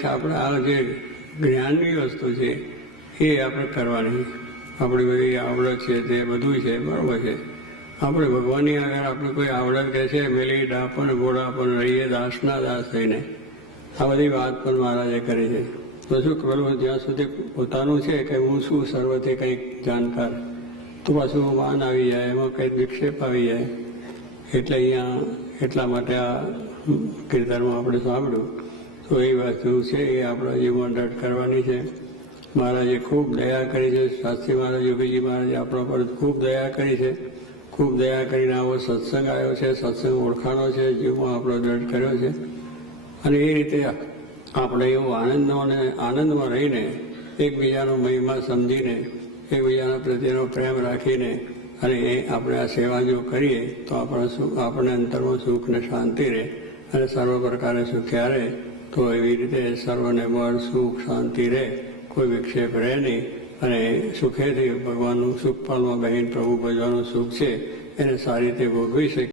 હંમેશા આપણે આ જે જ્ઞાનની વસ્તુ છે એ આપણે કરવાની. આપણી બધી આવડત છે તે બધું છે, બરાબર છે. આપણે ભગવાનની આગળ આપણે કોઈ આવડત કહે છે મેલી ડાપણ ગોળા પણ રહીએ દાસના દાસ થઈને, આ બધી વાત પણ મહારાજે કરી છે. તો શું કરવું? જ્યાં સુધી પોતાનું છે કે હું શું સર્વથી કંઈક જાણકાર, તો પાછું માન આવી જાય, એમાં કંઈક વિક્ષેપ આવી જાય. એટલે અહીંયા એટલા માટે આ કીર્તનમાં આપણે સાંભળ્યું. તો એ વસ્તુ છે એ આપણા જીવનમાં દઢ કરવાની છે. મહારાજે ખૂબ દયા કરી છે. શાસ્ત્રી મહારાજ, યોગીજી મહારાજે આપણા પર ખૂબ દયા કરી છે. ખૂબ દયા કરીને આવો સત્સંગ આવ્યો છે, સત્સંગ ઓળખાણો છે, જીવમાં આપણો દઢ કર્યો છે. અને એ રીતે આપણે એવું આનંદમાં રહીને, એકબીજાનો મહિમા સમજીને, એકબીજાના પ્રત્યેનો પ્રેમ રાખીને અને એ આપણે આ સેવા જો કરીએ તો આપણે અંતરમાં સુખ ને શાંતિ રહે અને સર્વ પ્રકારે સુખ્યા રહે. તો એવી રીતે સર્વને બળ સુખ શાંતિ રહે, કોઈ વિક્ષેપ રહે નહીં અને સુખેથી ભગવાનનું સુખ પાલમાં બહેન પ્રભુ ભજવાનું સુખ છે એને સારી રીતે ભોગવી શકે.